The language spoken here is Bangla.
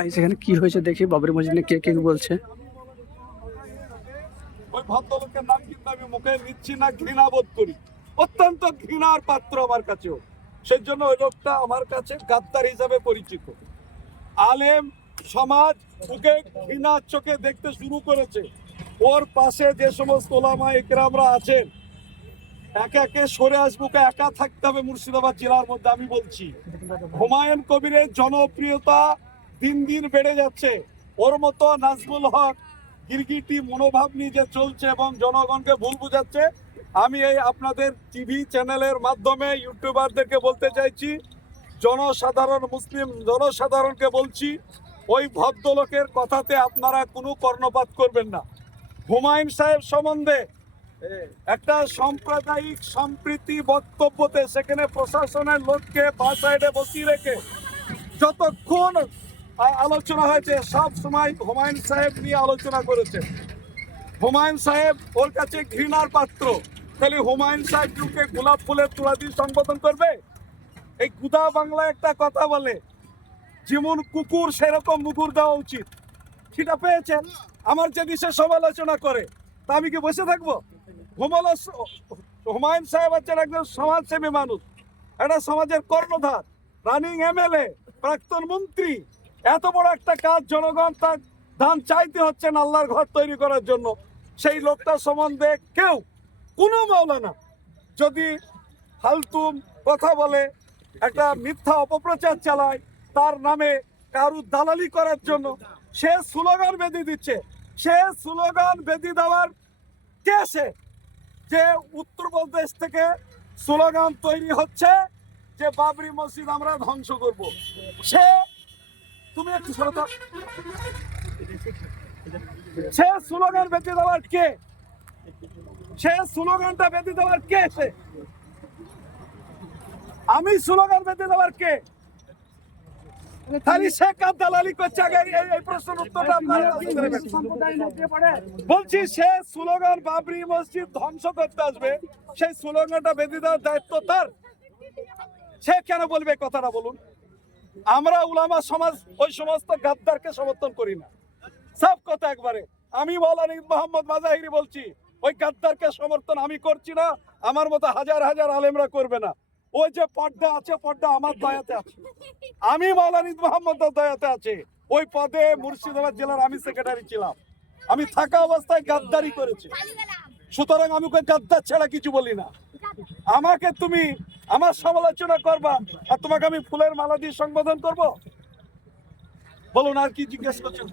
সেখানে কি হয়েছে দেখি, বাবরি মসজিদ নিয়ে কে কে বলছে। ওই ভদ্রলোকের নাম কিন্তু আমি মুখে নিচ্ছি না, ঘৃণা বোধ করি, অত্যন্ত ঘৃণার পাত্র আমার কাছেও। সেই জন্য ওই লোকটা আমার কাছে গাদ্দার হিসাবে পরিচিত। আলেম সমাজ ওকে ঘৃণার চোখে দেখতে শুরু করেছে। ওর পাশে যে সমস্ত ওলামা ইকরামরা আছেন, একে একে সরে আসবো, একা থাকতে হবে মুর্শিদাবাদ জেলার মধ্যে। আমি বলছি, হুমায়ুন কবিরের জনপ্রিয়তা দিন দিন বেড়ে যাচ্ছে। ওর মতো নাজমুল হক গিরগিটি মনোভাব নিয়ে যে চলছে এবং জনগণকে ভুল বুঝাচ্ছে, আমি এই আপনাদের টিভি চ্যানেলের মাধ্যমে ইউটিউবারদেরকে বলতে চাইছি, জনসাধারণ মুসলিম জনসাধারণকে বলছি, ওই ভদ্রলোকের কথাতে আপনারা কোনো কর্ণপাত করবেন না। হুমায়ুন সাহেব সম্বন্ধে একটা সাম্প্রদায়িক সম্প্রীতি বক্তব্যতে সেখানে প্রশাসনের লোককে বা সাইডে বসিয়ে রেখে যতক্ষণ আলোচনা হয়েছে, সব সময় হুমায়ুন সাহেব নিয়ে আলোচনা করেছে। হুমায়ুন সাহেব ওর কাছে ঘৃণার পাত্র। তাহলে হুমায়ুন সাহেবকে গোলাপ ফুলের তোড়া দিয়ে সম্বোধন করবে? এই গুদা বাংলা একটা কথা বলে, যেমন কুকুর সেরকম মুকুর দেওয়া উচিত। সেটা পেয়েছেন। আমার যদি সে সমালোচনা করে, তা আমি কি বসে থাকবো? হুমায়ুন সাহেব হচ্ছেন একজন সমাজসেবী মানুষ, একটা সমাজের কর্ণধার, রানিং এমএলএ, প্রাক্তন মন্ত্রী। এত বড় একটা কাজ, জনগণ তার ধান চাইতে হচ্ছেন আল্লাহর ঘর তৈরি করার জন্য। সেই লোকটা সম্বন্ধে কেউ, কোনো মাওলানা যদি ফালতু কথা বলে, একটা মিথ্যা অপপ্রচার চালায়, তার নামে কারু দালালি করার জন্য সে স্লোগান বেঁধে দিচ্ছে। সে স্লোগান বেঁধে দেওয়ার কে? সে যে উত্তরপ্রদেশ থেকে স্লোগান তৈরি হচ্ছে যে বাবরি মসজিদ আমরা ধ্বংস করব, সে, তুমি একটু সরতা, সে স্লোগান বেঁধে দেওয়ার কে? সে স্লোগানটা বেঁধে দেওয়ার কে? সে, আমি স্লোগান বেঁধে দেওয়ার কে? খালি সে কার দালালি করছে? আগে এই প্রশ্নের উত্তরটা আপনারা বলছি। সে স্লোগান বাবরি মসজিদ ধ্বংস করতে আসবে, সেই স্লোগানটা বেঁধে দেওয়ার দায়িত্ব তার। সে কেন বলবে কথাটা বলুন? আমরা উলামা সমাজ ওই সমস্ত গাদ্দারকে সমর্থন করি না। সব কথা একবারে আমি মাওলানা মোহাম্মদ মাজাহিরি বলছি, ওই গাদ্দারকে সমর্থন আমি করছি না, আমার মতো হাজার হাজার আলেমরা করবে না। ওই যে পর্দা আছে, পর্দা আমার দয়াতে আছে, আমি মাওলানা মোহাম্মদ দয়াতে আছে। ওই পদে মুর্শিদাবাদ জেলার আমি সেক্রেটারি ছিলাম, আমি থাকা অবস্থায় গাদ্দারি করেছি। সুতরাং আমি ওই গাদ্দার ছাড়া কিছু বলি না। আমাকে তুমি আমার সমালোচনা করবা আর তোমাকে আমি ফুলের মালা দিয়ে সম্বোধন করব? বলুন, আর কি জিজ্ঞেস করছেন?